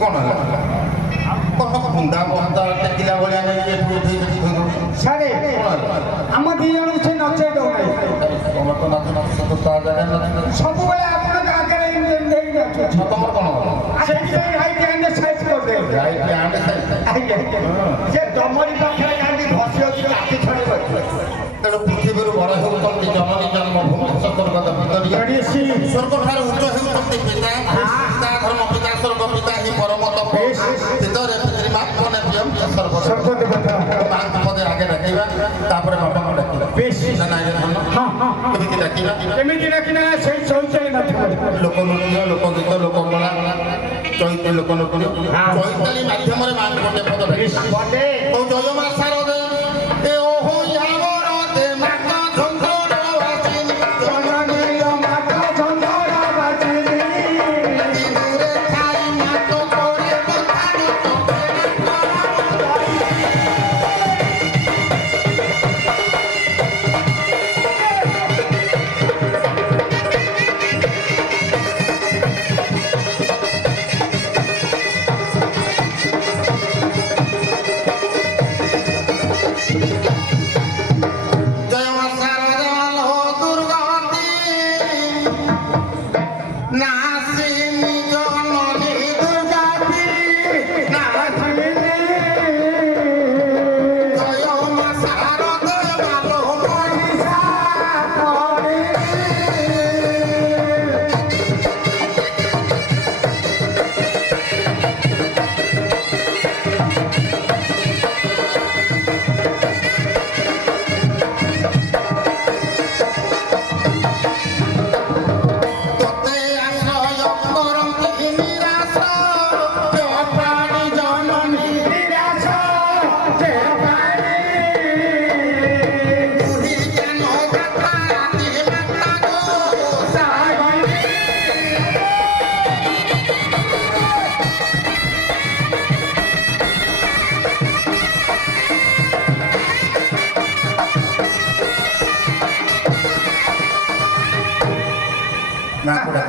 କ'ଣ ହେଲା କ'ଣ ବୁନ୍ଦା ବନ୍ଦା ଟେକିଲା ଭଳିଆ ନେଇକି ଏଠୁ ଉଠେଇ ସାରେ ଆମ ଦି ଜଣଙ୍କୁ ସେ ନଚେଇ ଦଉନାହିଁ ତମର ତ ନାଚ ନାଚ ସତ ତା ଜାଗାରେ ନାଚ ସବୁବେଳେ ଆପଣଙ୍କ ଆଗରେ ନେଇକି ଯାଉଛନ୍ତି ତମର କ'ଣ ସେଇଥିପାଇଁ ହାଇଟ୍ ଆଣ୍ଡ ସାଇଜ୍ କରିଦେବେ ଯାଇକି ଆଣେ ଆଜ୍ଞା ସେ ଡମରି ପାଖରେ ଯାଆନ୍ତି ଘଷି ଅଛି ଆଖି ଛଡ଼େଇ କରିଥିଲେ ତେଣୁ ପୃଥିବୀରୁ ବଡ଼ ହେଉଛନ୍ତି ଜନନୀ ଜନ୍ମଭୂମି ସ୍ୱର୍ଗତ ଭିତରିଆ ସ୍ୱର୍ଗ ଠାରୁ ଉଚ୍ଚ ହେଉଛନ୍ତି ପିତା ପିତା ଧର୍ମ ପିତା ସ୍ୱର୍ଗ ପିତା ହିଁ ପରମ ତପ ଭିତରେ ପିତୃମାତ୍ମନେ ପ୍ରିୟମ ସର୍ବଦେବତା ମାଙ୍କ ପଦେ ଆଗେ ଡାକିବା ତାପରେ ବାପାଙ୍କୁ ଡାକିବା ନା ନାଇଁ ଧନ କେମିତି ଡାକିବା କେମିତି ଡାକିନା ସେଇ ଚୈତାଳି ମାଧ୍ୟମରେ ଲୋକନୃତ୍ୟ ଲୋକଗୀତ ଲୋକକଳା ଚୈତ୍ୟ ଲୋକନୃତ୍ୟ ଚୈତାଳି ମାଧ୍ୟମରେ ମାଙ୍କ ଗୋଟେ ପଦ ଡାକିବା ଓ ଜୟ ମା ଶାରଦେ ଏ ଓହୋ ଆମର ଦେ ମାତା ଝଞ୍ଝର ବାସିନୀ ଜନନୀ ମାତା ଝଞ୍ଝର ବାସିନୀ ଦିନରେ ଥାଇ ମାତ করে ବତାଣି জয় মা শারদে আলো দুর্গাবতী নাসিনী জননী দুর্গাবতী নাসিনী জয় মা শারদে আলো মনীষা তোতে আশ্রয় করন্তি নিরাশ হে প্রাণী জননী নিরাশ হে প্রাণী তুই কেন কথা রাতি মাতা গো সাগরী না করে